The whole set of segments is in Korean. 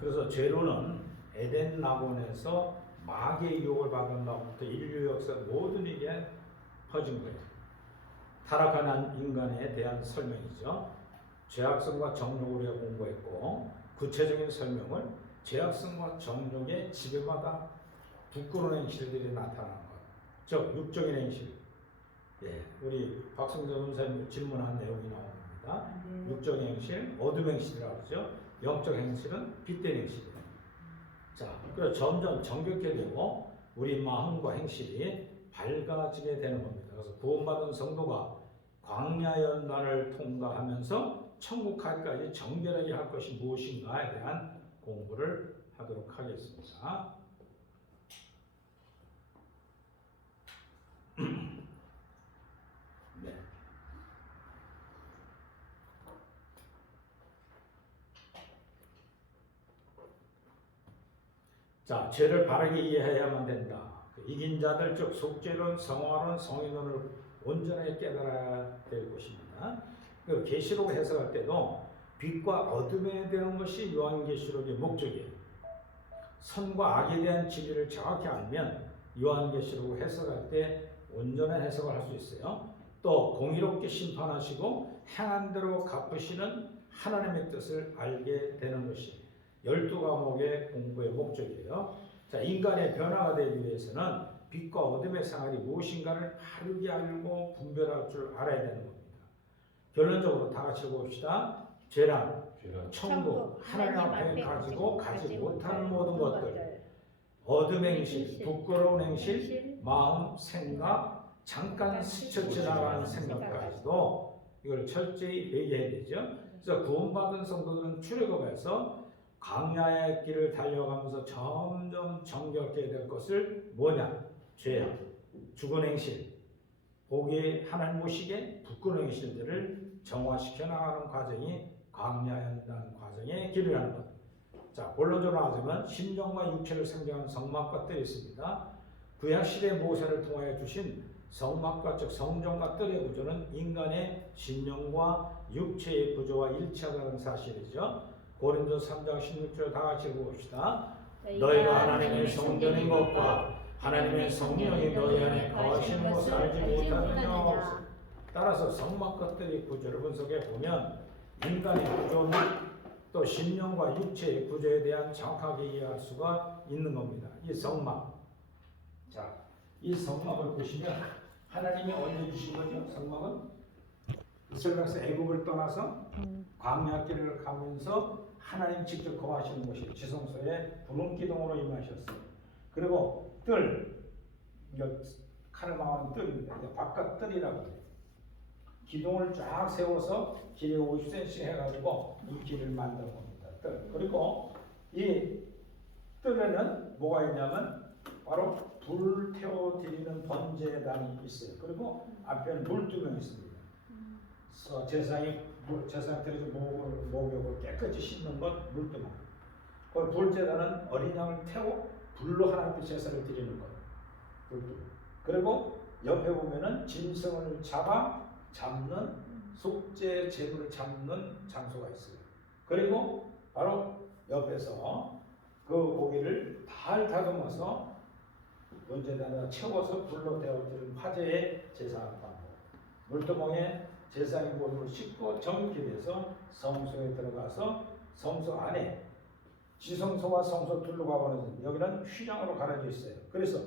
그래서 죄로는 에덴 낙원에서 마귀의 유혹을 받은 날부터 인류 역사 모든 일에 퍼진 거예요. 타락한 인간에 대한 설명이죠. 죄악성과 정욕을 우리가 공부했고, 구체적인 설명을 죄악성과 정욕의 지배마다 부끄러운 행실들이 나타나는 것, 즉 육적인 행실. 우리 박성정 원사님 질문한 내용이 나옵니다. 육적인 행실, 어둠 행실이라고 하죠. 영적 행실은 빛된 행실이에요. 자, 그래서 점점 정결케 되고 우리 마음과 행실이 밝아지게 되는 겁니다. 그래서 구원받은 성도가 광야 연단을 통과하면서 천국 가기까지 정결하게 할 것이 무엇인가에 대한 공부를 하도록 하겠습니다. 네. 자, 죄를 바르게 이해해야만 된다. 이긴 자들 즉 속죄론, 성화론, 성인론을 온전하게 깨달아야 될 것입니다. 계시록 해석할 때도 빛과 어둠에 대한 것이 요한계시록의 목적이에요. 선과 악에 대한 진리를 정확히 알면 요한계시록을 해석할 때 온전한 해석을 할 수 있어요. 또 공의롭게 심판하시고 행한 대로 갚으시는 하나님의 뜻을 알게 되는 것이 12과목의 공부의 목적이에요. 자, 인간의 변화가 되기 위해서는 빛과 어둠의 생활이 무엇인가를 바르게 알고 분별할 줄 알아야 되는 겁니다. 결론적으로 다 같이 봅시다. 죄란, 천국, 하나님 앞에 가지고 가지 못하는 모든 것들, 어둠 행실, 부끄러운 행실, 마음, 생각, 잠깐 스쳐 지나가는 생각까지도 이걸 철저히 회개해야 되죠. 그래서 구원받은 성도들은 출애굽에서 광야의 길을 달려가면서 점점 정결케 될 것을 뭐냐? 죄악, 죽은 행실, 보기에 하나님 모시게 부끄러운 행실들을 정화시켜 나가는 과정이 광야연단 과정의 길이라는 것. 자, 본론적으로 하자면 심령과 육체를 상징하는 성막과 뜰이 있습니다. 구약시대 모세를 통하여 주신 성막과 즉 성전과 뜰의 구조는 인간의 심령과 육체의 구조와 일치하다는 사실이죠. 고린도 3장 16절 다 같이 봅시다. 너희가 하나님의 성전인 것과 하나님의 성령이 너희 안에 거하시는 것을 알지 못하느냐. 따라서 성막과 뜰의 구조를 분석해 보면 인간의 구조 및 또 심령과 육체의 구조에 대한 정확하게 이해할 수가 있는 겁니다. 이 성막. 자, 이 성막을 보시면 하나님이 언제 주신 거죠? 성막은 이스라엘에서 애굽을 떠나서 광야길을 가면서 하나님 직접 거하시는 곳이 지성소에 부름 기둥으로 임하셨어요. 그리고 뜰, 칼을 뜰입니다. 바깥 뜰이라고 해요. 기둥을 쫙 세워서 길이 50cm 해가지고 이 길을 만든 겁니다. 뜰. 그리고 이 뜰에는 뭐가 있냐면 바로 불 태워 드리는 번제단이 있어요. 그리고 앞에는 물두멍이 있습니다. 제사에 들여서 목욕을 깨끗이 씻는 것 물두멍. 그 불제단은 어린 양을 태워 불로 하나님께 제사를 드리는 것 물두멍. 그리고 옆에 보면은 짐승을 잡는 속죄 제물을 잡는 장소가 있어요. 그리고 바로 옆에서 그 고기를 달 다듬어서 번제단에다 채워서 불로 데워드리는 화제의 제사하는 방법. 물두멍에 제사의 모습을 씻고 정결히 해서 성소에 들어가서 성소 안에 지성소와 성소 둘로 가보는 여기는 휘장으로 가려져 있어요. 그래서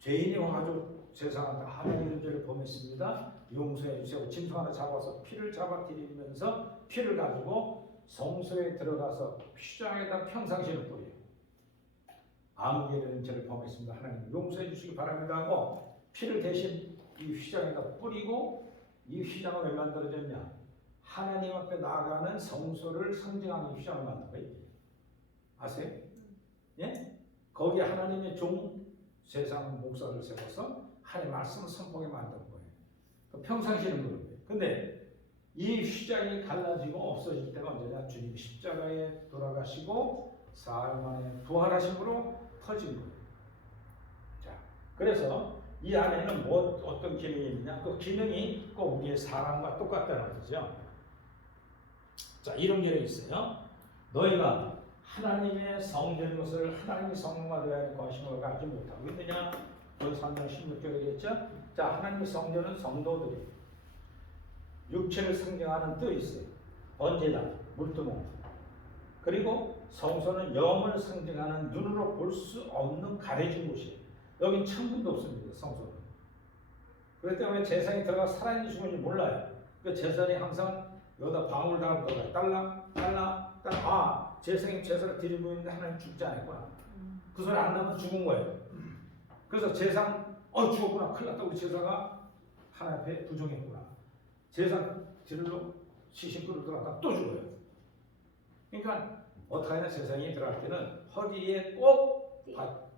죄인이 와가지고 제사한다 하나님의 문제를 범했습니다. 용서해 주세요. 짐승 하나 잡아서 피를 잡아 드리면서 피를 가지고 성소에 들어가서 휘장에다 평상시를 뿌려요. 아무개라는 죄를 범했습니다. 하나님 용서해 주시기 바랍니다 하고 피를 대신 이 휘장에다 뿌리고 이 휘장은 왜 만들어졌냐? 하나님 앞에 나아가는 성소를 상징하는 휘장을 만든 거예요. 아세요? 예? 거기에 하나님의 종 세상 목사를 세워서 하나님의 말씀을 선포하게 만든 거예요. 평상시는 그런 거예요. 근데 이 휘장이 갈라지고 없어질 때가 언제냐? 주님 십자가에 돌아가시고 사흘 만에 부활하심으로 터진 거예요. 자, 그래서 이 안에는 어떤 기능이 있냐? 그 기능이 꼭 우리의 사람과 똑같다는 거죠. 자, 이런 기능이 있어요. 너희가 하나님의 성전인 것을 하나님의 성령과 대하여 관심을 갖지 못하고 있느냐? 여기 3장 16절이겠죠? 자, 하나님의 성전은 성도들이 육체를 상징하는 뜻이 있어요. 번제다, 물두멍. 그리고 성소는 영을 상징하는 눈으로 볼 수 없는 가려진 곳이에요. 여긴 창문도 없습니다. 성소는. 그렇기 때문에 제사장이 들어가 살아있는지 죽은지 몰라요. 그 제사장이 항상 여기다 방울 달고 들어가요. 딸라. 제사장이 제사를 드리고 있는데 하나님 죽지 않았구나. 그 소리 안 나면 죽은 거예요. 그래서 제사장 죽었구나. 큰일 났다. 우리 제사가 하나님 앞에 부정했구나. 제사장 드리러 시신끌어 들어갔다 또 죽어요. 그러니까 어떻게 하냐, 제사장이 들어갈 때는 허리에 꼭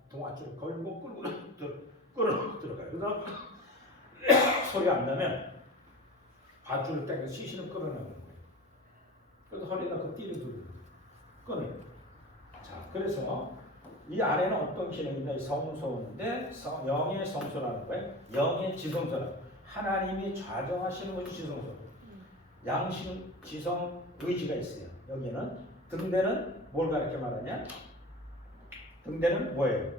동아줄 걸고 끌어 들어가요. 그래서 소리 안 나면 밧줄을 떼서 시신을 끌어내는 거예요. 그래서 허리에다 그 띠를 두르고 끊어요. 자, 그래서 이 안에는 어떤 기능이 있냐? 성소인데 영의 성소라는 거예요. 영의 지성소라는 거예요. 하나님이 좌정하시는 것이 지성소. 양심, 지성, 의지가 있어요. 여기는 등대는 뭘 가르쳐 말하냐? 등대는 뭐예요?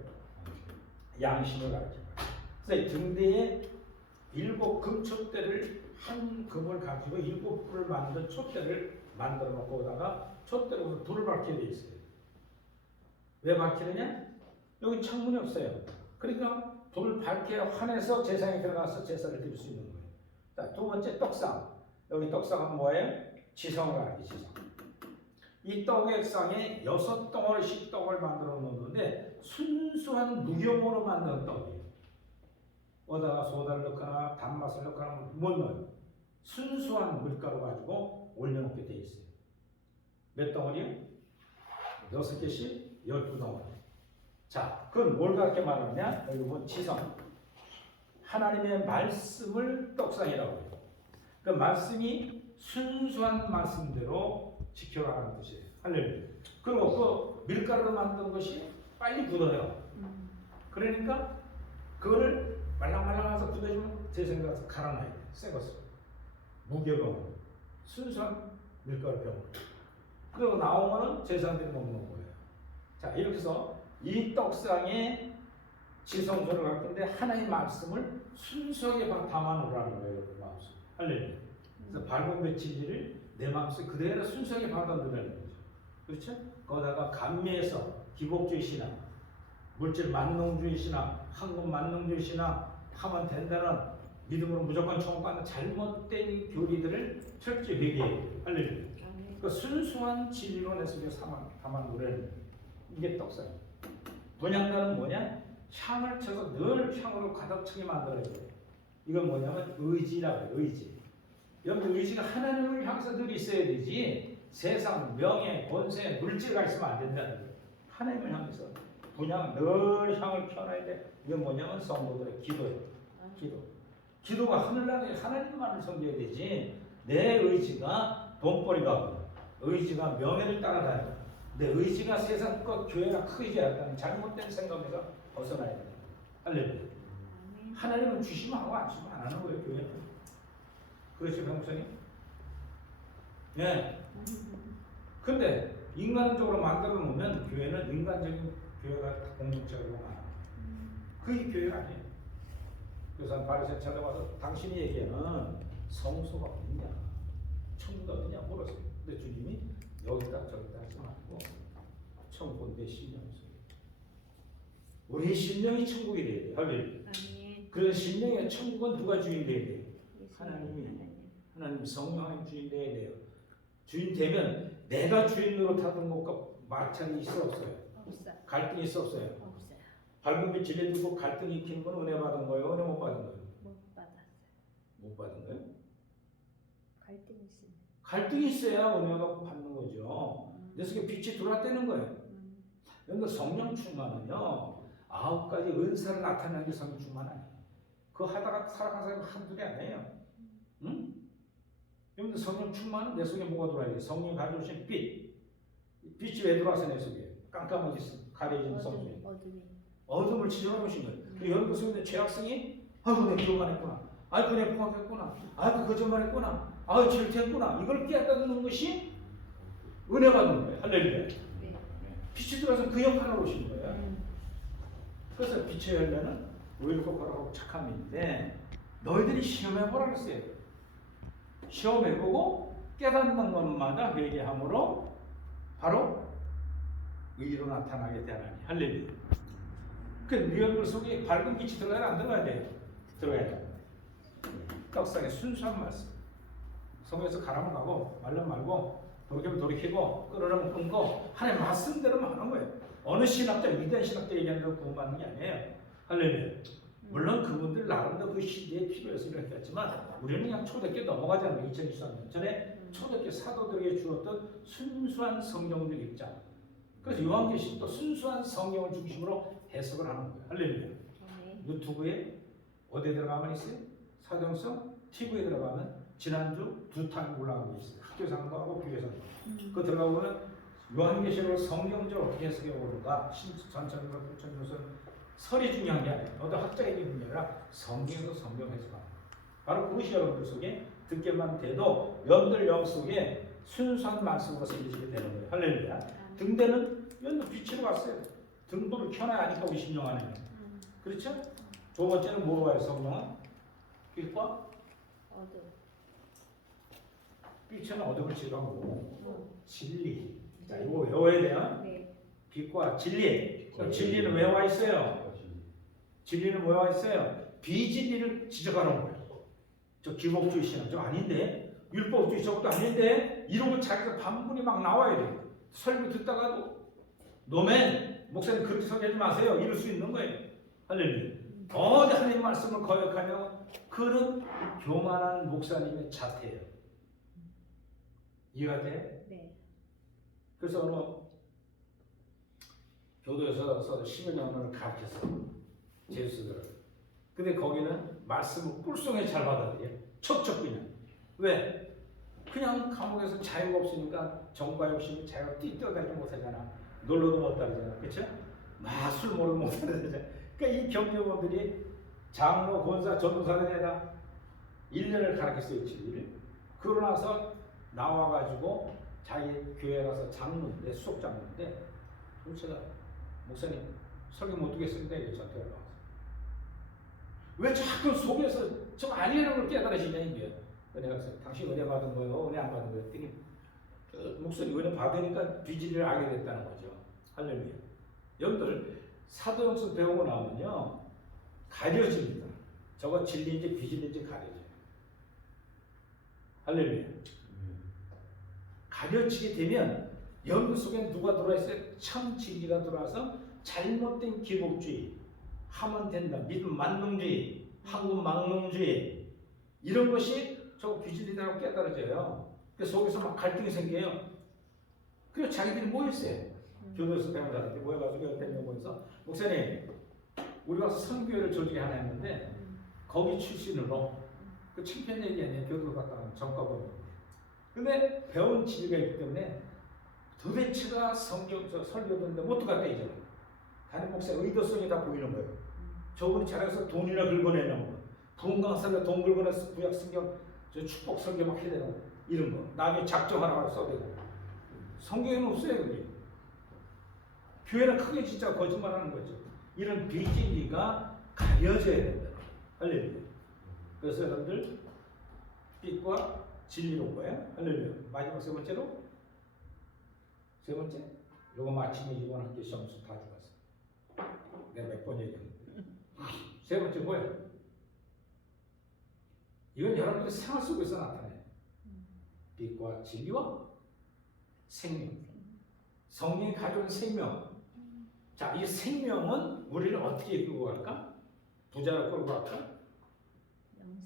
양심을 가르쳐 말해요. 그래서 등대에 7 금촛대를 한 금을 가지고 7불을 만든 촛대를 만들어 놓고 오다가 촛대로 불을 밝히게 돼 있어요. 왜 밝히느냐? 여기 창문이 없어요. 그러니까 불을 밝혀야 환해서 제사장이 들어가서 제사를 드릴 수 있는 거예요. 자, 두 번째 떡상. 여기 떡상은 뭐예요? 지성을 알게, 지성. 이 떡의 상에 6덩어리씩 떡을 만들어 놓는데 순수한 무경으로 만든 떡이에요. 어디다가 소다를 넣거나 단맛을 넣거나 못 넣어요. 순수한 밀가루 가지고 올려놓게 돼 있어요. 몇 덩어리요? 6개씩 12덩어리. 자, 그건 뭘 그렇게 말하느냐? 여기 보면 지성. 하나님의 말씀을 떡상이라고 해요. 그 말씀이 순수한 말씀대로 지켜가라는 뜻이에요. 할렐루야. 그리고 그 밀가루로 만든 것이 빨리 굳어요. 그러니까 그거를 말랑말랑해서 굳어지면 제 생각에서 갈아놔야 돼요. 새 것을. 무교병. 순수한 밀가루 병. 그리고 나오면은 제사장들이 먹는 거예요. 자, 이렇게 해서 이 떡상에 지성소를 갈 건데 하나님의 말씀을 순수하게 담아놓으라는 거예요. 여러분 마음속에. 할렐루야. 그래서 밝은 빛을 내 마음속에 그대로 순수하게 받아들이는 거죠. 그렇죠? 거기다가 감미해서 기복주의 신앙, 물질 만능주의 신앙, 황금 만능주의 신앙 하면 된다는 믿음으로 무조건 천국 가는 잘못된 교리들을 철저히 회개해요. 할렐루야. 그 순수한 진리로 내 속에 담아놓으라는 이게 떡상이에요. 분향단은 뭐냐? 향을 쳐서 늘 향으로 가득 차게 만들어야 돼요. 이건 뭐냐면 의지라고 해요. 의지. 여러분 의지가 하나님을 향해서 늘 있어야 되지 세상, 명예, 권세, 물질가 있으면 안 된다는 거예요. 하나님을 향해서 분향 늘 향을 펴놔야 돼. 이건 뭐냐면 성도들의 기도예요. 기도가 하늘나라에 하나님만을 섬겨야 되지 내 의지가 돈벌이가 의지가 명예를 따라다녀. 내 의지가 세상 것 교회가 크게 되었다는 잘못된 생각에서 벗어나야 된다. 할렐루야. 하나님은 주시면 하고 안 주시면 안 하는 거예요. 교회는. 그렇죠, 형성이? 네. 근데 인간적으로 만들어 놓으면 교회는 인간적인 교회가 공동체가 많아. 그게 교회가 아니에요. 그래서 바리새인 찾아와서 당신이 얘기하는 성소가 어딨냐, 천국이 어딨냐 물었어요. 근데 주님이 여기다 저기다 하지 말고 천국은 내 심령 속에. 우리 심령이 천국이 돼야 돼요. 할렐루야. 그래서 심령의 천국은 누가 주인 돼야 돼요? 하나님 성령의 주인 돼야 돼요. 주인 되면 내가 주인 노릇하던 것과 마찰이 있어 없어요? 없어요. 갈등이 있어 없어요? 없어요. 밝은 빛 지내두고 갈등이 익히는 건 은혜 받은 거예요? 은혜 못 받은 거예요? 못 받았어요. 못 받은 거예요? 갈등이 있습니다. 갈등이 있어야 은혜가 받는 거죠. 내 속에 빛이 들어왔다는 거예요. 그런데 성령 충만은요 9가지 은사를 나타내는 게 성령 충만 아니에요. 그거 하다가 살아간 사람이 한둘이 아니에요. 응? 그런데 성령 충만은 내 속에 뭐가 들어와야 돼요? 성령이 가져오신 빛. 빛이 왜 들어와서 내 속에? 깜깜하게 가려진 성령이. 어둠을 지져놓으신 거예요. 여러분 속에 죄악성이 아이고 내 기억 안 했구나. 아이고 내 포악했구나. 아이고 거짓말했구나. 아이고 질투했구나. 이걸 깨닫는 것이 은혜 받은 거예요. 할렐루야. 네. 빛이 들어와서 그 역할을 오신 거예요. 음. 그래서 빛의 열매는 의롭고 바라고 착함인데 너희들이 시험해보라 그랬어요. 시험해보고 깨닫는 것마다 회개함으로 바로 의로 나타나게 되나니. 할렐루야. 네 얼굴 속에 밝은 빛이 들어가야 안 들어가야 돼요? 들어가야 돼요. 떡상의 순수한 말씀. 성경에서 가라면 가고 말면 말고 돌이키면 돌이키고 끊으려면 끊고 하나님 말씀대로만 하는 거예요. 어느 신학자, 위대한 신학자 얘기하는 거 구원받는 게 아니에요. 할렐루야. 물론 그분들 나름대로 그 시대에 필요해서 이렇게 했지만 우리는 그냥 초대교회 넘어가지 않는 2023년 전에 초대교회 사도들에게 주었던 순수한 성경적 입장. 그래서 요한계시록도 순수한 성경을 중심으로 해석을 하는 거예요. 할렐루야. 유튜브에 어디에 들어가면 있어요? 사정성 TV에 들어가면 지난주 2타임 올라가고 있어요. 학교상도 하고 비교상도. 그거 들어가보면 요한계시록을 성경적으로 어떻게 해석해 오는가 신천천과 부천조선 설이 중요한 게 아니에요. 어떤 학자의 얘기가 아니라 성경에서 성경 해석하는 거예요. 바로 그것이 여러분들 속에 듣게만 돼도 여러분들 영 속에 순수한 말씀으로 생기게 되는 거예요. 할렐루야. 등대는 연도 빛으로 왔어요. 등불을 켜놔야 하니까 우리 신령 안에. 그렇죠? 두 번째는 뭐로 와요? 성령은? 빛과 어둠. 빛은 어둠을 지도하고 진리. 자, 이거 외워야 돼요. 네. 빛과 진리. 진리는 왜 와 있어요? 진리는 왜 와 있어요? 비진리를 지적하는 거예요. 저 기복주의 신앙 저 아닌데, 율법주의 저것도 아닌데 이런 거 자기가 반문이 막 나와야 돼요. 설교 듣다가도 노멘 목사님 그렇게 설교하지 마세요. 이럴 수 있는 거예요. 할렐루야. 어디 하나님 말씀을 거역하며 그런 교만한 목사님의 자태예요. 이해가 돼? 네. 그래서 어느 교도에서 10여 년을 가르쳤어. 제수들을. 근데 거기는 말씀을 꿀송에 잘 받아들여. 척척 그냥. 왜? 그냥 감옥에서 자유가 없으니까 정과 욕심이 자유가 뛰어다니지 못하잖아. 놀러도 못 다니잖아. 그쵸? 술 먹으러 못 다니잖아. 그러니까 이 경제원들이 장로, 권사, 전도사들에다 1년을 가르쳤어요. 7일. 그러고 나서 나와가지고 자기 교회 가서 장로인데, 수석 장로인데 제가 목사님 설교 못 두겠습니다. 이게 저한테 올라와서. 왜 자꾸 속에서 좀 아니라는 걸 깨달으시냐 이게. 내가 당신 은혜 받은 거예요? 은혜 안 받은 거예요? 했더니 목사님 은혜 받으니까 비진리를 알게 됐다는 거죠. 할렐루야. 여러분들 사도행전 배우고 나오면요 가려집니다. 저거 진리인지 비진리인지 가려져요. 할렐루야. 가려지게 되면 여러분 속에 누가 들어와 있어요? 참 진리가 들어와서 잘못된 기복주의 하면 된다. 믿음 만능주의, 한국 망능주의 이런 것이 저 비진리라고 깨달아져요. 그래서 속에서 막 갈등이 생겨요. 그래서 자기들이 모였어요. 교도에서 배운 사람들이 모여가지고 열댓 명 모여서 목사님 우리 가서 선교회를 조직에 하나 했는데 거기 출신으로 그 창피한 얘기 아니에요. 교도를 갔다 온 전과범. 근데 배운 지리가 있기 때문에 도대체가 성경 설교도인데 못 들어갔다 이제. 다른 목사의 의도성이 다 보이는 거예요. 저분이 잘해서 돈이나 긁어내는 거. 부흥 강사가 돈 긁어내서 구약 성경 저 축복 설교 막 해야 되는 이런 거. 나중에 작정 하나 써야 되고. 성경에는 없어요 그게. 교회는 크게 진짜 거짓말하는 거죠. 이런 비진리가 가려져야 된다. 할렐루야. 그래서 여러분들 빛과 진리로 온 거예요. 할렐루야. 마지막 세 번째로 세 번째 요거 마치면 이번 학기 점수 다 죽었어. 내가 몇 번 얘기했는데. 세 번째 뭐예요? 이건 여러분들 생활 속에서 나타나요. 빛과 진리와 생명. 성령이 가져온 생명. 자, 이 생명은 우리를 어떻게 끌고 갈까? 부자로 끌고 갈까?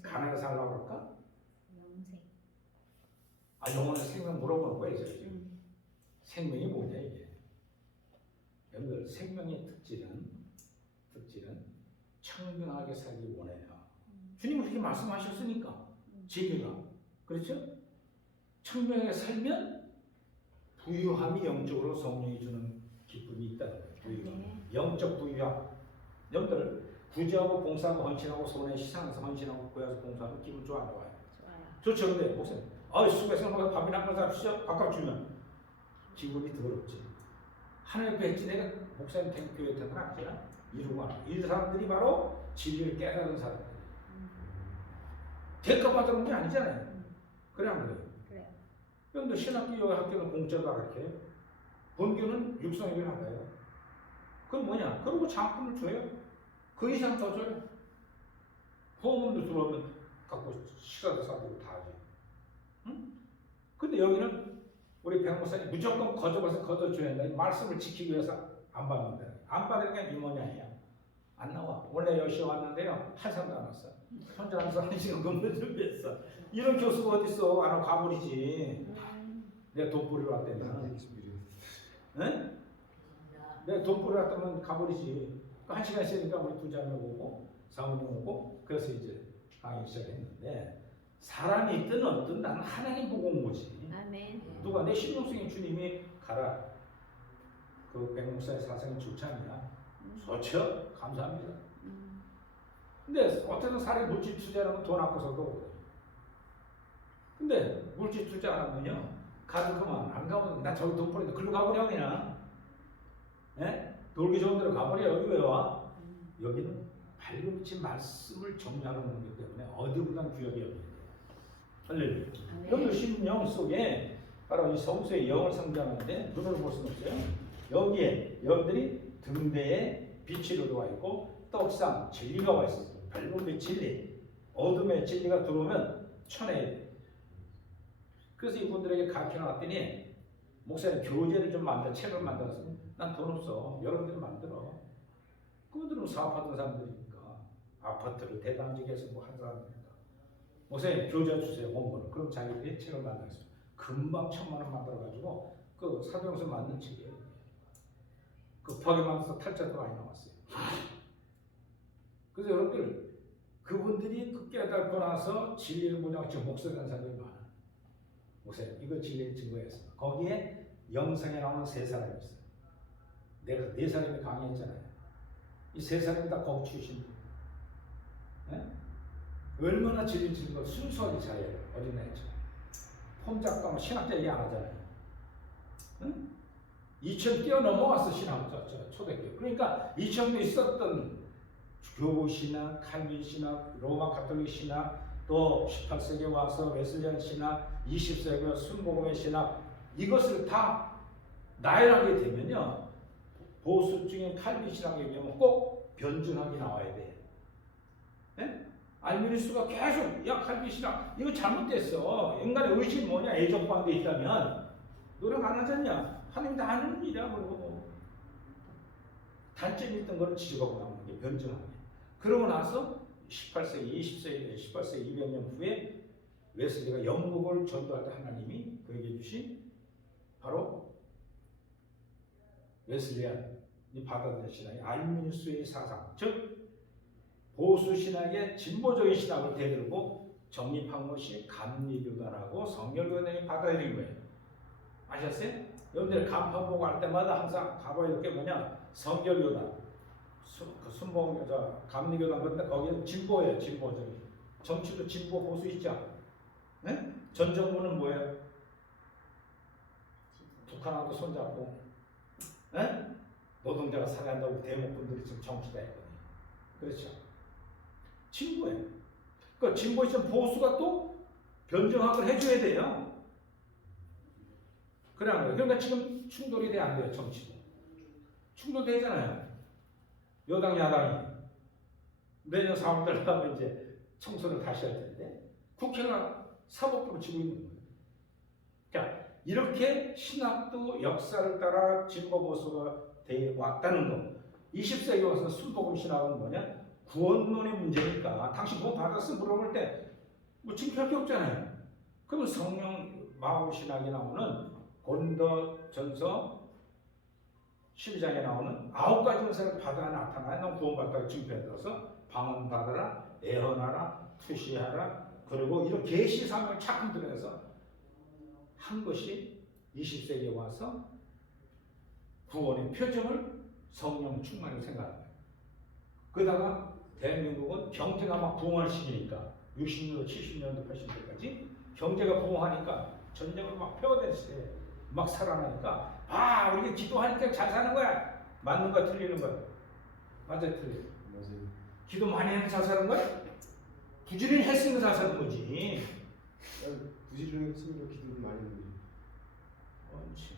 가난하게 살라고 할까? 영생. 영혼의 생명 물어보는 거예요. 생명이 뭐냐 이게. 여러분들 생명의 특질은 청명하게 살기 원해요. 주님 그렇게 말씀하셨으니까 진리가 그렇죠? 청명하게 살면 부유함이 영적으로 성령이 주는 기쁨이 있다는 거예요. 부유함. 영적 부유함. 여러분들 구제하고 봉사하고 헌신하고 손에 시상해서 헌신하고 구해서 봉사하면 기분 좋아요? 좋아요. 좋죠. 근데 목사님 수고해서 밥이나 한번 삽시죠. 밥값 주면 기분이 더럽지. 하나님 뵙지 내가 목사님 교회 되는 건 아니잖아. 이루고 하나. 이 사람들이 바로 진리를 깨달은 사람들. 대가 받으는 게 아니잖아요. 그래 안 그래요? 그래요. 그런데 신학교 학교는 공짜로 가르쳐요. 본교는 육성일을 하나요. 그건 뭐냐? 그리고 장학금을 줘요. 그 이상 더 줘요. 후원금도 들어오면 갖고 시간도 싸고 다 하지. 응? 근데 여기는 우리 백목사님 무조건 거저봐서 거저줘야 한다. 말씀을 지키기 위해서 안 받는다. 안 받으니까 이 모양이야. 안 나와. 원래 10시에 왔는데요. 한 사람도 안 왔어. 혼자 와서 1시간 근무 준비했어. 이런 교수가 어딨어. 안 하고 가버리지. 내가 돈 뿌리러 왔다면. 응? 내가 돈 뿌리러 왔다면 가버리지. 1시간 있으니까 우리 부장님 오고 사모님 오고 그래서 이제 강의 시작했는데 사람이 있든 없든 나는 하나님 보고 온 거지. 아멘. 누가 내 신동생의 주님이 가라. 그 백목사의 사상이 좋지 않냐? 좋죠. 감사합니다. 근데 어쨌든 사람이 물질 투자라면 돈 아껴서도 오거든요. 근데 물질 투자 안 하면요. 가도 그만 안 가면 나 저기 돈 뿌리는데 글로 가버려 그냥. 예? 놀기 좋은 데로 가버려. 여기 왜 와? 여기는 발로미친 말씀을 정리하는 거기 때문에 어디보다 귀하게 여기는 거예요. 할렐루야. 여기 신령 속에 바로 이 성수의 영을 상징하는데 눈으로 볼 수는 없어요. 여기에 여러분들이 등대에 빛이 들어와 있고 떡상 진리가 와 있어요. 발로미 진리, 어둠의 진리가 들어오면 쳐내야 돼. 그래서 이분들에게 가르쳐 놨더니 목사님 교재를 좀 만들어 책을 만들어서 난 돈 없어. 여러분들이 만들어. 그분들은 사업하던 사람들이니까 아파트를 대단지게해서 뭐 한 사람이니까 목사님 교재 주세요. 원고를. 그럼 자기들이 책을 만들었어요. 금방 1,000만 원 만들어가지고 그 사도행서 만든 책이에요. 급하게 만들어서 탈자도 많이 나왔어요. 그래서 여러분들 그분들이 그 깨닫고 나서 진리를 보냐고 지금 목사된 사람들이 많아. 목사님 이거 진리의 증거였어. 거기에 영상에 나오는 3사람이 있어요. 내가 4사람이 강의했잖아요. 이 3사람이 다 거기 출신이에요. 네? 얼마나 진리 증거 순수하게 잘해요. 어린애처럼. 폼작가 신학자 얘기 안 하잖아요. 응? 2000 뛰어넘어왔어 신학자 초대교회. 그러니까 2000도 있었던 교부 신학, 칼빈 신학, 로마 가톨릭 신학, 또 18세기에 와서 웨슬리안 신학, 20세기에 순복음의 신학 이것을 다 나열하게 되면요 보수 중에 칼빈 신학 얘기하면 꼭 변증하게 나와야 돼. 네? 알미누스가 계속 야 칼빈 신학 이거 잘못됐어. 인간의 의식이 뭐냐 애정관계에 있다면 노력 안 하잖냐. 하나님 다 하는 일이야 그러고 단점이 있던 걸 지적하고 나오는 게 변증하는 게. 그러고 나서 18세기, 20세기, 18세기 200년 후에 웨슬리가 영국을 전도할 때 하나님이 그에게 주신 바로 웨슬리안이 받아들인 신앙이 알미누스의 사상, 즉 보수 신학의 진보적인 신학을 대들고 정립한 것이 감리교단하고 성결교단이 받아들인 거예요. 아셨어요? 여러분들 간판 보고 할 때마다 항상 가봐야 될 게 뭐냐? 성결교단, 순복음교단, 감리교단 그런데 거기는 진보예요. 진보적인. 정치도 진보 보수 있죠. 네? 전 정부는 뭐예요? 북한하고 손잡고, 네? 노동자가 살아간다고 대목분들이 지금 정치다 했거든요. 그렇죠? 진보예요. 그 진보 있으면 보수가 또 변증학을 해줘야 돼요. 그러니까 지금 충돌이 돼 안 돼요, 정치도. 충돌되잖아요. 여당, 야당이. 내년 4월달 하면 이제 청소를 다시 할 텐데, 국회가 사법부로 지고 있는 거예요. 자, 이렇게 신학도 역사를 따라 진보 보수가 돼 왔다는 거. 20세기 와서 순복음 신학은 뭐냐? 구원론의 문제니까, 당신 뭐 받았어? 물어볼 때, 뭐 징표할 게 없잖아요. 그러면 성령 마구 신학이 나오는 고린도전서 12장에 나오는 9가지 은사를 받아 나타나야 넌 구원받다가 징표에 들어서 방언받아라, 애언하라, 투시하라, 그리고 이런 계시 사명을 착금 들여서 한 것이 20세기에 와서 구원의 표정을 성령 충만을 생각하는 거예요. 그러다가 대한민국은 경제가 막 부흥할 시기니까 60년도, 70년도, 80년대까지 경제가 부흥하니까 전쟁을 막 펴어댄 시대에 막 살아나니까 우리가 기도하니까 잘 사는 거야. 맞는 거야, 틀리는 거야? 맞아요, 틀려. 맞아요. 기도 많이 하면 잘 사는 거야? 부지런히 했으면 잘 사는 거지. 부지런히 했으니까 기도를 많이 하는 거죠. 그렇지.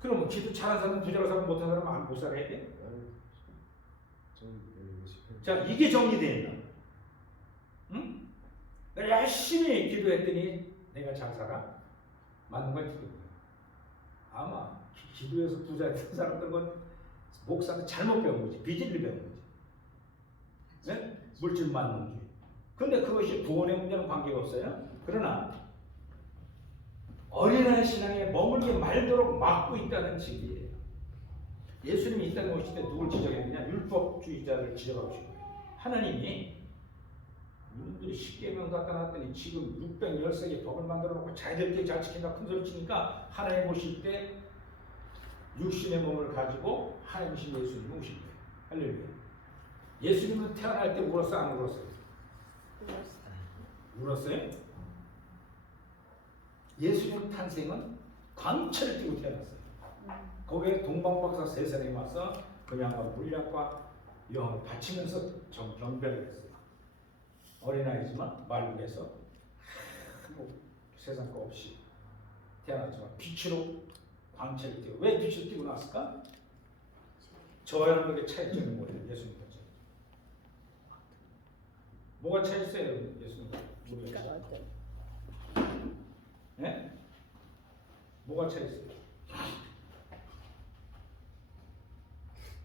그럼 기도 잘하는 사람, 부자란 사람, 못하는 사람은 안 못 살아야 돼? 저는 자, 이게 정리된다. 응? 내가 열심히 기도했더니 내가 잘 살아? 맞는 거야, 틀린 거야? 아마 기도해서 부자 됐던 사람들은 목사는 잘못 배운 거지. 비질리 배운 거지. 네? 물질 맞는 게. 근데 그것이 구원의 문제는 관계가 없어요. 그러나 어린아이 신앙에 머물게 말도록 막고 있다는 진리예요. 예수님이 이 땅에 오실 때 누굴 지적했느냐? 율법주의자를 지적하고 싶은 거예요. 하나님이 이놈들이 10계명 갖다 놨더니 지금 613개 법을 만들어 놓고 자기들끼리 잘 지킨다 큰 소리 치니까 하나님 오실 때 육신의 몸을 가지고 하나님이신 예수님이 오신 거예요. 할렐루야. 예수님은 태어날 때 울었어요? 안 울었어요? 울었어요? 예수님 탄생은 광채를 띠고 태어났어요. 거기에 동방박사 세 사람이 와서 그냥과 물약과 영을 바치면서 경배를 했어요. 어린아이지만 말국에서 세상 거 없이 태어났지만 빛으로 광채를 띠고. 왜 빛을 띠고 났을까? 저 여러분에게 차이점이 뭐예요? 예수님과 뭐가 차이있어요? 예수님과 우리가 네? 뭐가 차이있어요?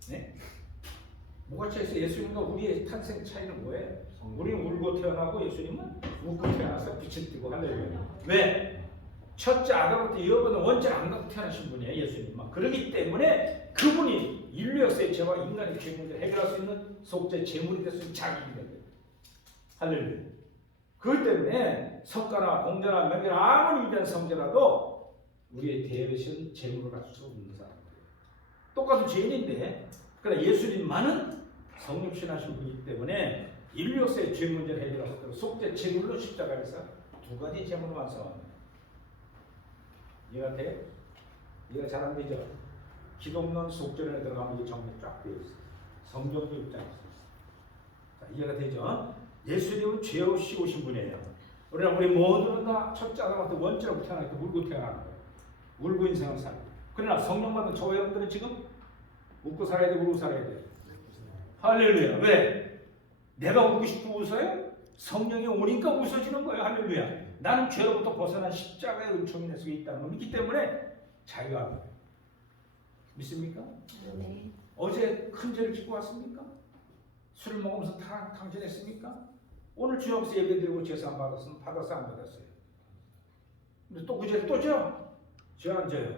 네? 뭐가 차이있어요? 예수님과 우리의 탄생 차이는 뭐예요? 우리는 울고 태어나고 예수님은 웃고 태어나서 빛을 띠고 할렐루야. 왜? 첫째 아담부터 여러분은 원죄를 안 갖고 태어나신 분이에요. 예수님은. 그렇기 때문에 그분이 인류 역사의 죄와 인간의 죄 문제를 해결할 수 있는 속죄 제물이 될 수 있는 자격이 된 거예요. 할렐루야. 그렇기 때문에 석가나 공자나 명계나 아무리 위대한 성자라도 우리의 대신 제물을 갖출 수 없는 사람이에요. 똑같은 죄인인데, 그러나 예수님만은 성육신하신 분이기 때문에 인류 역사의 죄 문제를 해결할 수 있도록 속죄 제물로 십자가에서 두 가지 제물을 완성합니다. 이해가 돼요? 이해가 잘 안 되죠? 기독론 속죄론에 들어가면 이게 정리 쫙 되어 있어요. 성경도 입장에 있어요. 자, 이해가 되죠? 예수님은 죄 없이 오신 분이에요. 그러나 우리 모두는 다 첫째 아담한테 원죄로 태어나니까 울고 태어나는 거예요. 울고 인생을 살고. 그러나 성령 받은 저 여러분들은 지금 웃고 살아야 돼, 울고 살아야 돼. 할렐루야. 왜? 내가 웃고 싶고 웃어요? 성령이 오니까 웃어지는 거예요. 할렐루야. 나는 죄로부터 벗어난 십자가의 은총이 내 속에 있다는 걸 믿기 때문에 자유한 거예요. 믿습니까? 네. 어제 큰 죄를 짓고 왔습니까? 술을 먹으면서 탕진했습니까? 오늘 주여 앞에서 예배드리고 제사 받았으면 받았어 안 받았어요? 근데 또 그 죄를 또 져? 죄 안 져요?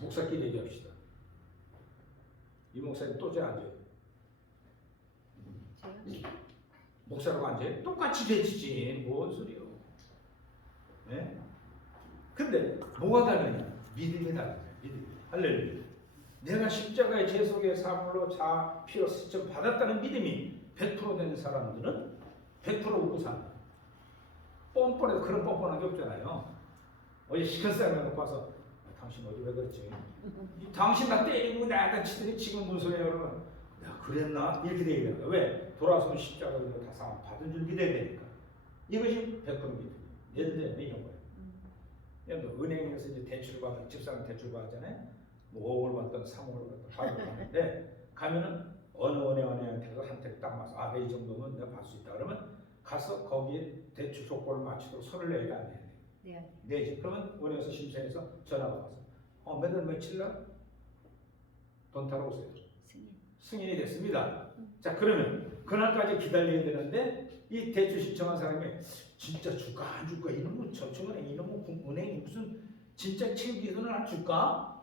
목사끼리 얘기합시다. 이 목사님 또 죄 안 져요? 목사라고 안 져요? 똑같이 죄지지. 뭔 소리요? 네? 근데 뭐가 다르냐? 믿음이 다르냐? 믿음. 할렐루야. 내가 십자가의 죄 속의 사물로 자 피로 스쳐 받았다는 믿음이 100% 되는 사람들은 100% 웃고 산다. 뻔뻔해도 그런 뻔뻔한 게 없잖아요. 어제 시큰 사람이 놓고 와서 당신 어디 왜 그랬지? 당신 나 때리고 나한테 치더니 지금 무슨 소리야? 그러면 야 그랬나? 이렇게 되는 거야. 왜? 돌아서면 십자가를 다 상황 받은 줄 믿어야 되니까. 이것이 100% 믿음. 예를 들면 이런 거예요. 예를 들어 은행에서 이제 대출 받는 집사람 대출 받잖아요. 뭐 5억을 받든 3억을 받든 받는데 가면은 어느 은행한테서 한테 딱 맞서 아, 이 정도면 내가 받을 수 있다 그러면 가서 거기에 대출 조건을 맞추도록 서를 내야 안 돼. 네. 내지. 그러면 은행에서 심사해서 전화가 와서 몇 월 며칠 날 돈 타러 오세요. 승인이 됐습니다. 자 그러면 그날까지 기다려야 되는데 이 대출 신청한 사람이 진짜 줄까 안 줄까 이놈의 저축은행 이놈의 은행이 무슨 진짜 책임지도는 안 줄까?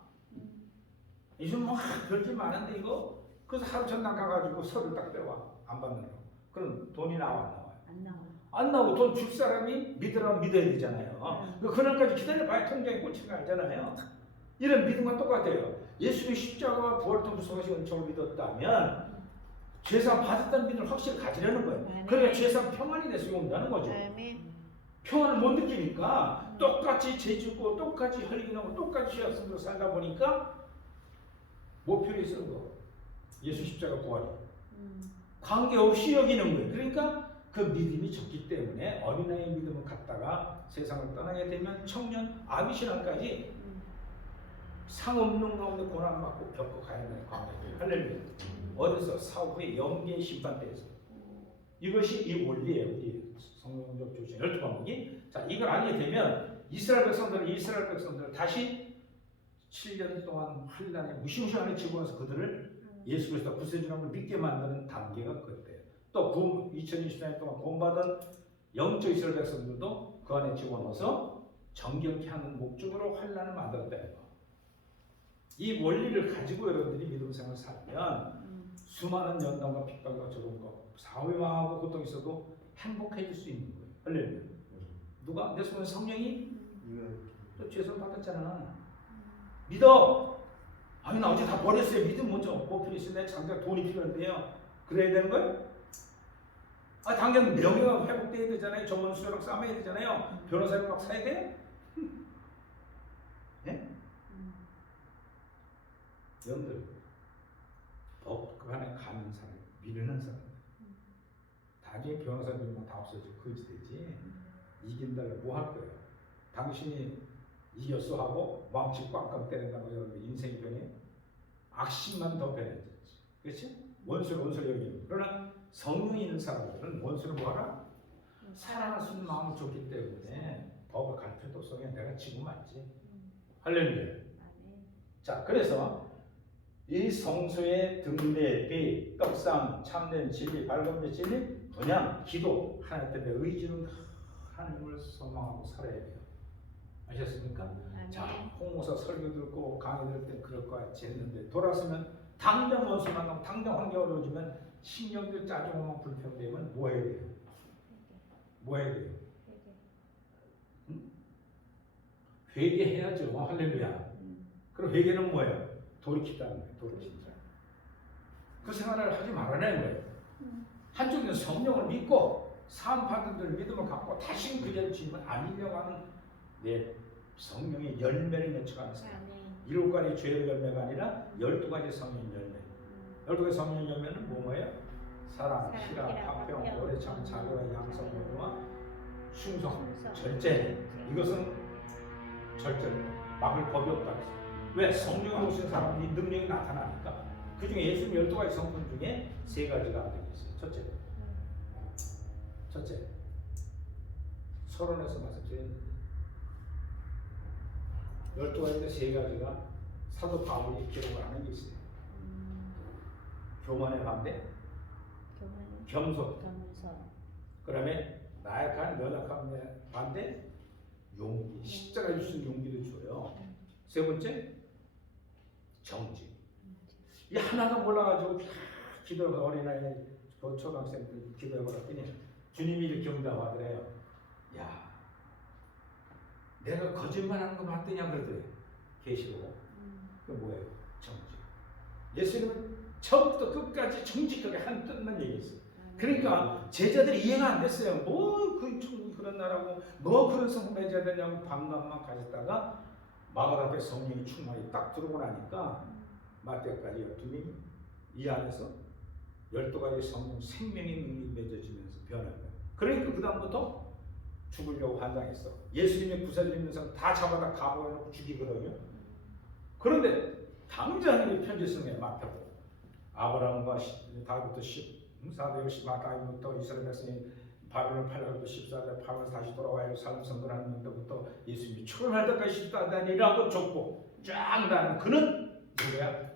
요즘 뭐 별짓 많은데 이거 그래서 하루 전날 가가지고 서류 딱 빼와 안 받는 거. 그럼 돈이 나와 안 나와요? 안 나와. 안 나오고 돈 줄 사람이 믿으라면 믿어야 되잖아요. 그날까지 기다려봐야 통장에 꽂힌 거 알잖아요. 이런 믿음과 똑같아요. 예수님이 십자가와 부활을 통해 소하신 은총을 믿었다면 죄사함 받았다는 믿음을 확실히 가지려는 거예요. 그러니까 죄사함 평안이 될 수 온다는 거죠. 평안을 못 느끼니까 똑같이 죄짓고 똑같이 혈기나고 똑같이 죄악성으로 살다 보니까 목표를 있는 거. 예수 십자가 부활이. 관계없이 여기는 거예요. 그러니까 그 믿음이 적기 때문에 어린아이의 믿음을 갖다가 세상을 떠나게 되면 청년 아비신앙까지 상 없는 가운데 고난받고 겪고 가야 되는 관계예요. 할렐루야. 어디서? 사후 후에 영계의 심판대에서. 이것이 이 원리예요. 우리 성경적 조신 12과목이. 자, 이걸 알게 되면 이스라엘 백성들을 다시 7년 동안 환란에 무시무시하게 집어넣어서 그들을 예수 그리스도 구세주님을 믿게 만드는 단계가 그때예요. 또 2024년 동안 구원받은 영적 이스라엘 백성들도 그 안에 집어넣어서 정결케 하는 목적으로 환란을 만들었다. 이 원리를 가지고 여러분들이 믿음 생활을 살면 수많은 연단과 핍박과 저런 거 사회 망하고 고통이 있어도 행복해질 수 있는 거예요. 할렐루야. 누가? 내 손에 성령이 또 죄를 받았잖아. 믿어. 아니 나 어제 다 버렸어요. 믿음 먼저 뭐 필요 있어요? 내 장작 돈이 필요한데요. 그래야 되는 거예요? 아 당장 명예가 회복돼야 되잖아요. 전문 수요랑 싸매야 되잖아요. 변호사를 막 사야 돼요? 네? 여러분들 법관에 가는 사람, 미루는 사람 나중에 변호사 비면 다 없어지고 거지 되지. 이긴다고 뭐 할 거예요? 당신이 이겼어 하고 망치 꽝꽝 때린다고 여러분 인생이 변해? 악심만 더 변해지. 그렇지? 원수를 여기는. 그러나 성령이 있는 사람들은 원수를 뭐하라? 사랑할 수 있는 마음을 줬기 때문에 법을 갈 필요도 없어. 그냥 내가 지고 맞지. 할렐루야. 자, 그래서 이 성소의 등대비, 떡상, 참된 진리, 밝은 진리, 분양, 기도, 하나님 때문에 의지는 하나님을 소망하고 살아야 돼요. 아셨습니까? 자, 홍모사 설교 듣고 강의 들을 때 그럴 것 같이 했는데 돌아서면 당장 원수 만나면 당장 환경 어려워지면 신경들 짜증만 불평되면 뭐 해야 돼요? 뭐 해야 돼요? 응? 회개해야죠. 할렐루야. 그럼 회개는 뭐예요? 돌이키다는 거예요. 돌이킨다. 그 생활을 하지 말아내는 거예요. 한쪽에는 성령을 믿고 사안파들을 믿음을 갖고 다시 그 자리를 지면 아니려고 하는 내 성령의 열매를 맺혀가는 사람. 7가지 죄의 열매가 아니라 12가지 성령 열매. 12가지 성령 열매는 뭐예요? 사랑, 희락, 화평, 오래 참, 자비와 양성, 모두와 충성, 절제. 이것은 절제. 막을 법이 없다. 왜? 성령을 오신 사람이 능력이 나타나니까. 그 중에 예수님 12가지 성품 중에 3가지가 안 되고 있어요. 첫째. 서론에서 말씀드렸는데 12가지인데 3가지가 사도 바울이 기록을 하는 게 있어요. 교만의 반대, 겸손. 그 다음에 나약한 연약함의 반대, 용기. 십자가 줄 수 있는 용기를 줘요. 3번째, 정직. 이 하나가 몰라가지고 기도가 어린아이 그 초등학생들 기도해보았더니 주님이 이렇게 응답하더래요. 야, 내가 거짓말하는 거 맞더냐 그러더래요. 계시고. 그 뭐예요? 정직. 예수님은 처음부터 끝까지 정직하게 한 뜻만 얘기했어요. 그러니까 제자들이 이해가 안 됐어요. 뭐 그 천국이 그런 나라고 뭐 그런 성품 맺어야 되냐고 반감만 가졌다가 마가다 앞에 성령이 충만히 딱 들어오고 나니까 마태까지 12명이 이 안에서 12가지 성령 생명의 능력이 맺어지면서 변한 거예요. 그러니까 그 다음부터 죽으려고 환장했어. 예수님의 부사들 있는 사람 다 잡아다 감옥에 죽이거든요. 그런데 당장 이 편지 쓰는 게 막혔고 아브라함과 다윗부터 14대 마가부터 이스라엘 백성이 바벨론 팔려가지고 14대 팔면서 다시 돌아와야 삶 선언하는 데부터 예수님이 출원할 때까지 14단이라고 줬고 쫙 나는 그는 누구야?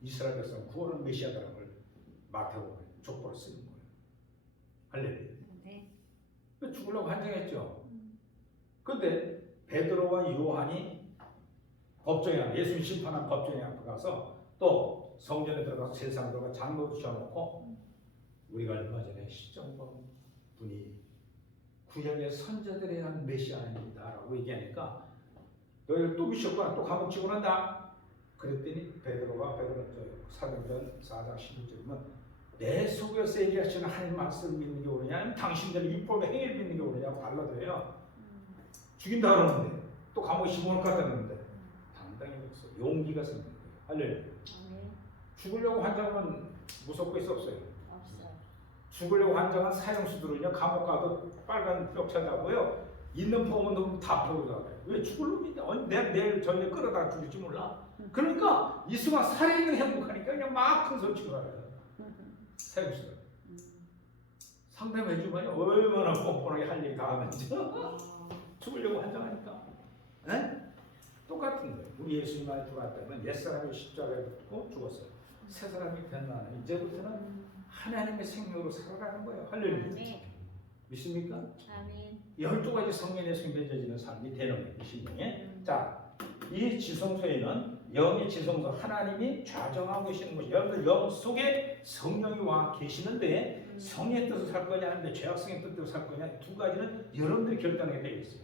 이스라엘 백성 구원은 메시아라는 걸 마태복음에 족보를 쓰는 거예요. 할렐루야. 네. 죽으려고 환장했죠. 그런데 베드로와 요한이 법정에 가서 예수님 심판한 법정에 앞에 가서 또 성전에 들어가서 세상 들어가 장로를 지어놓고 우리가 얼마 전에 시정범 분이 구약의 선자들에 대한 메시아입니다라고 얘기하니까 너희를 또 미쳤구나 또 감옥 치고 난다. 그랬더니 베드로 사도행전 4장 16절이면 내 속에서 얘기하시는 하나님 말씀을 믿는 게 옳으냐 아니면 당신들의 율법의 행위를 믿는 게 옳으냐고 달라져요. 죽인다 그러는데 또 감옥에 집어넣을 것 같다는데 당당히 그랬어. 용기가 생긴 거예요. 할렐루야. 아멘. 죽으려고 환장은 무섭고 있어 없어요? 없어요. 죽으려고 환장한 사형수들은요 감옥 가도 빨간 벽차 잡고요 있는 포문 놈다 펴고 나가요. 왜 죽을 놈인데 내일 저녁에 끌어다 죽일지 몰라. 그러니까 이 순간 살아있는 행복하니까 그냥 막 큰 소리 치고 나가요. 사형수들 상담해주면 얼마나 뻔뻔하게 할 얘기 다 하는지 죽으려고 환장하니까. 에? 똑같은 거예요. 우리 예수님 안에 들어왔다면 옛사람이 십자가에 붙고 죽었어요. 새 사람이 변화하는 이제부터는 하나님의 생명으로 살아가는 거예요. 할렐루야. 아멘. 믿습니까? 아멘. 12가지 성령의 숨겨져지는 삶이 되는 거예요. 이 신령에. 자, 이 지성소에는 영의 지성소 하나님이 좌정하고 계시는 것이 여러분들 영 속에 성령이 와 계시는데 성의 뜻을 살 거냐 아니면 죄악성의 뜻대로 살 거냐 두 가지는 여러분들이 결단하게 되어 있어요.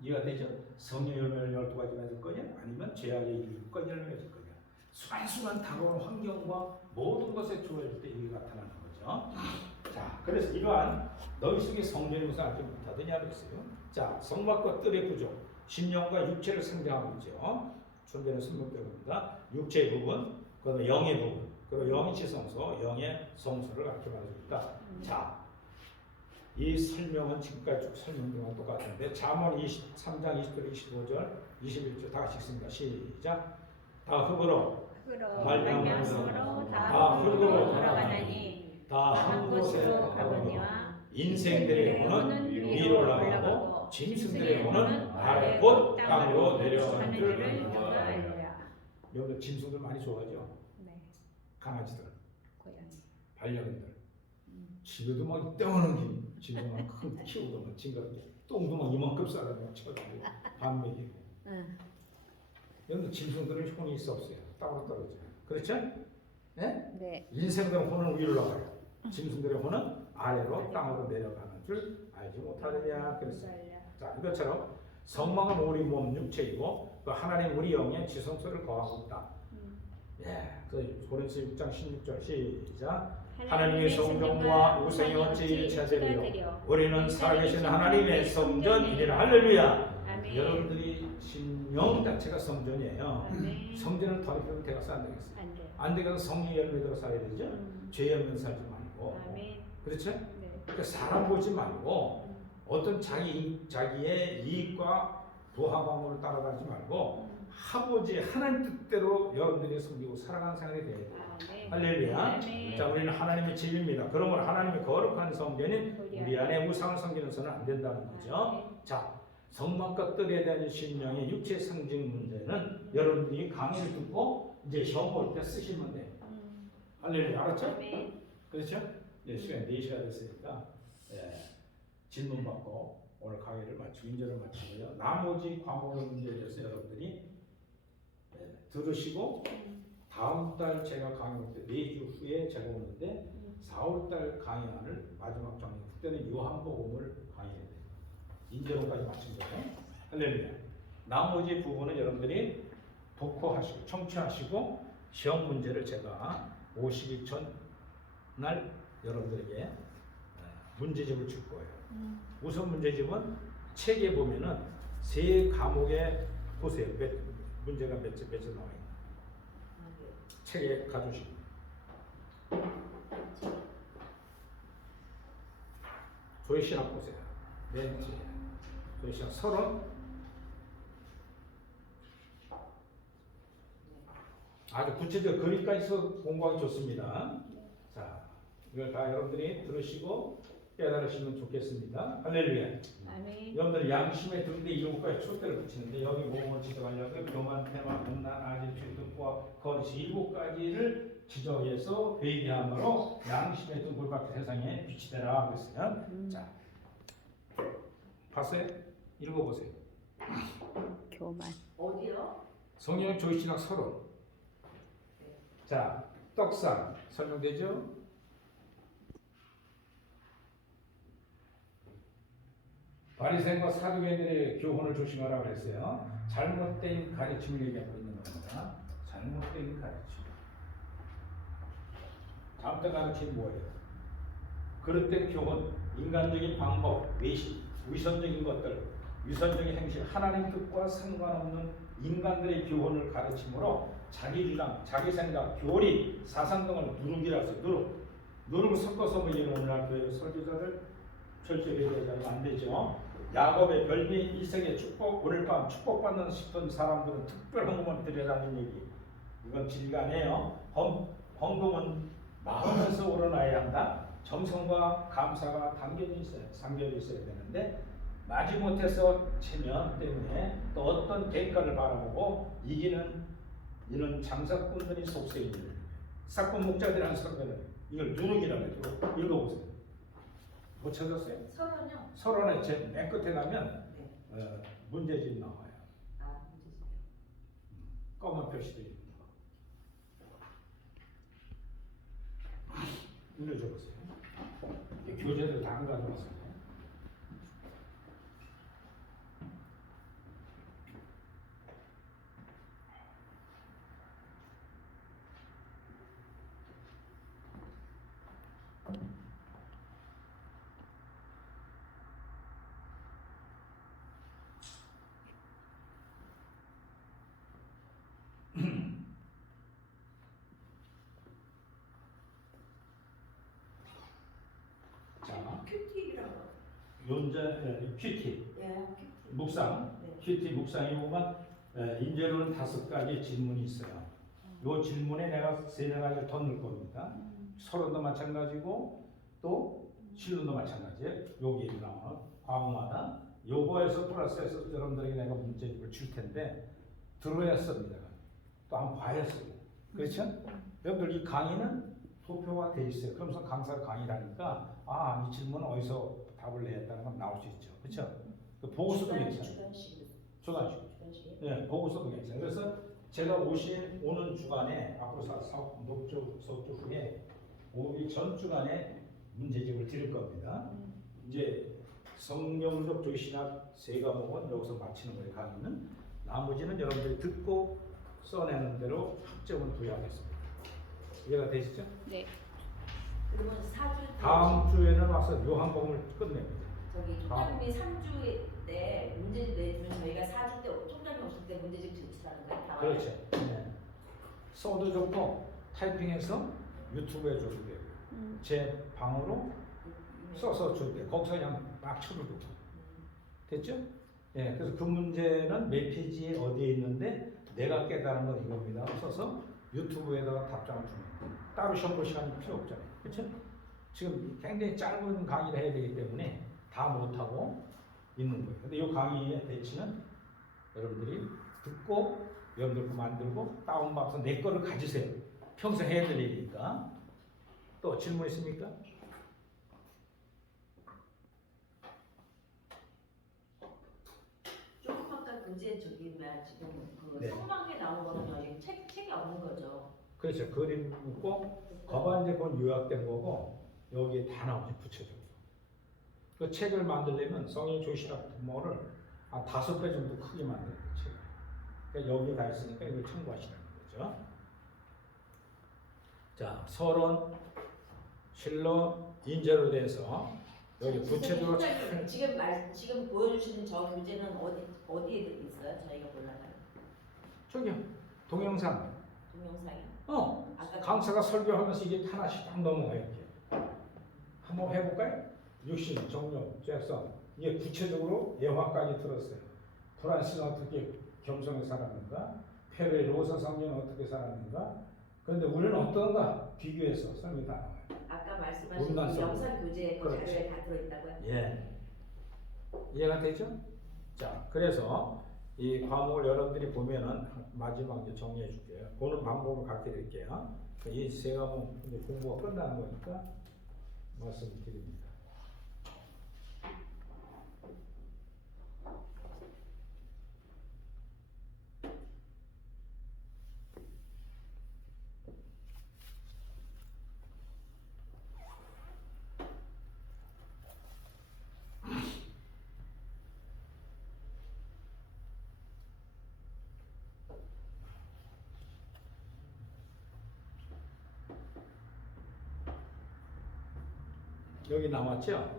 이해가 되죠? 성령의 열매를 12가지 맺을 거냐 아니면 죄악의 7가지 열매를 맺을 거냐. 순간순간 다가오는 환경과 모든 것에 주어질 때 이게 나타나는 거죠. 자, 그래서 이러한 너희 속에 성령의 것을 알지 못하더냐 그랬어요. 자, 성막과 뜰의 구조, 심령과 육체를 상징하고 있죠. 존재는 승복되고입니다. 육체의 부분, 그다음에 영의 부분, 그리고 영의 지성소, 영의 성소를 이렇게 말해줍니다. 자, 이 설명은 지금까지 쭉 설명된 거랑 똑같은데 잠언 23장 20절, 25절, 21절 다 같이 읽습니다. 시작. 다 흙으로 말미암으로 다 흙으로 돌아가나니 다 한 한 곳으로 곳에 가거니와 인생들의 영혼은 위로 올라가고 짐승들의 영혼은 아래 곧 땅으로 내려가는 줄 누가 알랴. 여러분 짐승들 많이 좋아하죠? 네. 강아지들, 고양이. 반려견들 집에도 막 떼어놓은 짐승 큰 키우고 막 징그럽게 똥도 막 이만큼 싸가지고 쳐가지고 밥 먹이고 여러분 짐승들은 혼이 있어 없어요? 땅으로 떨어져요. 그렇죠? 네? 네. 인생들의 혼은 위로 올라가요. 짐승들의 혼은 아래로 땅으로 내려가는 줄 알지 못하느냐 그랬어요. 자, 이것처럼 성막은 우리 몸 육체이고 그 하나님 우리 영의 지성소를 거하고 있다. 예, 그 고린도서 6장 16절 시작. 하나님의 성전과 우상이 어찌 일체되리요 우리는 살아계신 하나님의 성전이니라. 할렐루야. 아멘. 여러분들이 신령 자체가 성전이에요. 아멘. 성전을 더럽히면 대가서 안 되겠어요. 안 돼. 안 되면 성령 열매대로 살아야 되죠. 죄 없는 살지 말고. 아멘. 그렇죠? 네. 그러니까 사람 보지 말고 어떤 자기의 이익과 부하광을 따라가지 말고 아버지 하나님 뜻대로 여러분들이 섬기고 살아가는 생활이 돼야 돼요. 아멘. 할렐루야. 아멘. 자, 우리는 하나님의 집입니다. 그러므로 하나님의 거룩한 성전인 우리 안에 우상을 섬기는 것은 안 된다는 거죠. 자, 성막과 뜰에 대한 신령의 육체 상징 문제는 여러분들이 강의를 듣고 이제 시험 볼 때 쓰시면 돼요. 할렐루야. 알았죠? 아멘. 그렇죠? 네, 시간이 4시가 됐으니까 질문 받고 오늘 강의를 마치고 인절을 마치고요. 나머지 과목의 문제에 대해서 여러분들이 들으시고 다음 달 제가 강의 올 때 4주 후에 제가 오는데 4월 달 강의안을 마지막 정리. 그때는 요한복음을 강의해야 돼요. 인절까지 마친 거예요. 할렐루야. 나머지 부분은 여러분들이 독후하시고 청취하시고 시험 문제를 제가 오시기 전날 여러분들에게 문제집을 줄 거예요. 우선 문제집은 책에 보면은 세 과목에 보세요. 문제가 몇 점 나와 있나. 책에 가주시고. 조회신학 보세요. 맨 뒤에. 조회신학 30. 아주 구체적 그림까지 서 공부하기 좋습니다. 자, 이걸 다 여러분들이 들으시고 깨달으시면 좋겠습니다. 할렐루야. 아멘. 여러분들 양심에 드는데 7가지 초대를 붙이는데 여기 몸을 지적하려고 교만, 태만, 음란, 아질, 취득과 거짓 7가지를 지적해서 회개함으로 양심에 든 굴밖에 세상에 빛이 되라 그랬어요. 자, 봤어요? 읽어보세요. 교만. 어디요? 성령 조이신학 30. 자, 떡상 설명되죠? 바리새인과 사두개인들의 교훈을 조심하라 그랬어요. 잘못된 가르침을 얘기하고 있는 겁니다. 잘못된 가르침. 다음 때 가르친 뭐예요? 그릇된 교훈, 인간적인 방법, 외식, 위선적인 것들, 위선적인 행실, 하나님 뜻과 상관없는 인간들의 교훈을 가르침으로 자기 주장, 자기 생각, 교리, 사상 등을 누룩이라 했어요. 누룩. 누룩을 섞어서 뭐 이런 오늘날 교회 설교자들 철저히 얘기하면 안 되죠. 야곱의 별미 1세기의 축복, 오늘 밤 축복받는 싶은 사람들은 특별 헌금을 드려라는 얘기. 이건 진리가 아니에요. 헌금은 마음에서 우러나야 한다. 정성과 감사가 담겨져 있어야 되는데 마지못해서 체면 때문에 또 어떤 대가를 바라보고 이기는 이런 장사꾼들이 속세 있는 사건 목자들이라는 설교는 이걸 누룩이라고 해요. 읽어보세요. 못 찾았어요? 서론요? 서론의 맨 끝에 가면 네. 문제집 나와요. 아, 문제집. 검은 표시도 있는 거. 읽어줘보세요. 교재를 다 안 가져왔어요. 자, 큐티라고. 큐티. 예, 큐티. 묵상. 네. 큐티 묵상에 보면 인재로는 5가지 질문이 있어요. 이 질문에 내가 3-4가지를 더 넣을 겁니다. 서론도 마찬가지고 또 실론도 마찬가지예요. 여기 나오는 과목마다 요거에서 플러스해서 여러분들에게 내가 문제집을 줄 텐데 들어야 씁니다. 또 한번 봐야 써요. 그렇죠? 여러분들 이 강의는 도표가 돼 있어요. 그러면서 강사가 강의를 하니까 이 질문은 어디서 답을 내야겠다는 건 나올 수 있죠. 그렇죠? 그 보고서도 괜찮아요. 주간식. 네, 보고서도 괜찮아요. 그래서 제가 오는 주간에 앞으로 녹조 후에 5일 전 주간에 문제집을 드릴 겁니다. 이제 성경적 조신학 3과목은 여기서 마치는 거예요. 강의는 나머지는 여러분들이 듣고 써내는 대로 학점을 부여하겠습니다. 이해가 되시죠? 네. 그러면 4주 다음 주에는 와서 요한복음을 끝냅니다. 저기 총장님이 3주 때 문제집 내주면 저희가 4주 때 총장님 오실 때 문제집 제출하는 거예요. 다 그렇죠. 네. 써도 좋고 타이핑해서 유튜브에 줘도 되고 제 방으로 써서 줘도 돼요. 거기서 그냥 막 쳐도 되고. 됐죠? 예, 그래서 그 문제는 몇 페이지에 어디에 있는데 내가 깨달은 건 이겁니다. 써서 유튜브에다가 답장을 주면 따로 시험 볼 시간이 필요 없잖아요. 그렇죠? 지금 굉장히 짧은 강의를 해야 되기 때문에 다 못하고 있는 거예요. 근데 이 강의의 대치는 여러분들이 듣고 여러분들 거 만들고 다운받아서 내 거를 가지세요. 평생 해야 될 일이니까. 또 질문 있습니까? 조금 아까 그제 저기 뭐야 지금 그 네. 성방에 나온 거는 여기 책이 없는 거죠. 그렇죠. 그림 있고 거봐 이제 그건 요약된 거고 여기에 다 나오죠. 구체적으로. 그 책을 만들려면 성경 조시락 부모를 한 5배 정도 크게 만드는 거죠. 그러니까 여기 다 있으니까 이걸 참고하시라는 거죠. 자, 서론, 실론, 인재로 대해서 여기 구체적으로 지금 보여주시는 저 교재는 어디에 있어요? 저희가 몰라요. 저기요 동영상. 동영상이. 아까 강사가 설교하면서 이게 하나씩 딱 넘어가요. 이렇게. 한번 해볼까요? 육신, 정령, 잭선 이게 구체적으로 예화까지 들었어요. 프란스는 어떻게 겸손히 살았는가? 페르의 로사 성녀는 어떻게 살았는가? 그런데 우리는 어떤가? 비교해서 설명이 다 나와요. 아까 말씀하신 그 문단성. 영상 교재 그 그렇지. 자료에 다 들어있다고요? 예. 이해가 되죠? 자, 그래서 이 과목을 여러분들이 보면은 마지막 이제 정리해 줄게요. 보는 방법을 가르쳐 드릴게요. 이 3과목 이제 공부가 끝나는 거니까 말씀드립니다. 여기 나왔죠?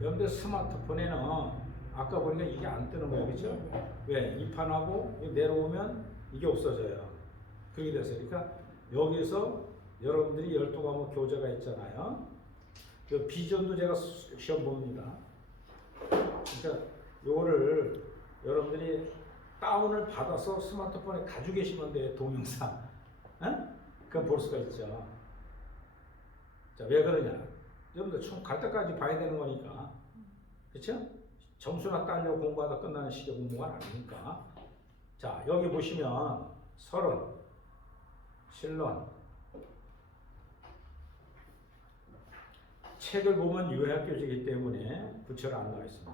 여러분들 스마트폰에는 아까 보니까 이게 안 뜨는 거예요, 그렇죠? 네. 왜? 이 판하고 이거 내려오면 이게 없어져요. 그렇게 돼서 그러니까 여기서 여러분들이 12과목 교재가 있잖아요. 그 비전도 제가 시험 봅니다. 그러니까 요거를 여러분들이 다운을 받아서 스마트폰에 가지고 계시면 돼요. 동영상. 그럼 볼 수가 있죠. 자, 왜 그러냐? 여러분들 총 갈 때까지 봐야 되는 거니까. 그렇죠? 점수나 따려고 공부하다 끝나는 시계 공부가 아니니까. 자, 여기 보시면 서론, 실론. 책을 보면 요약교재이기 때문에 부처를 안 나와 있습니다.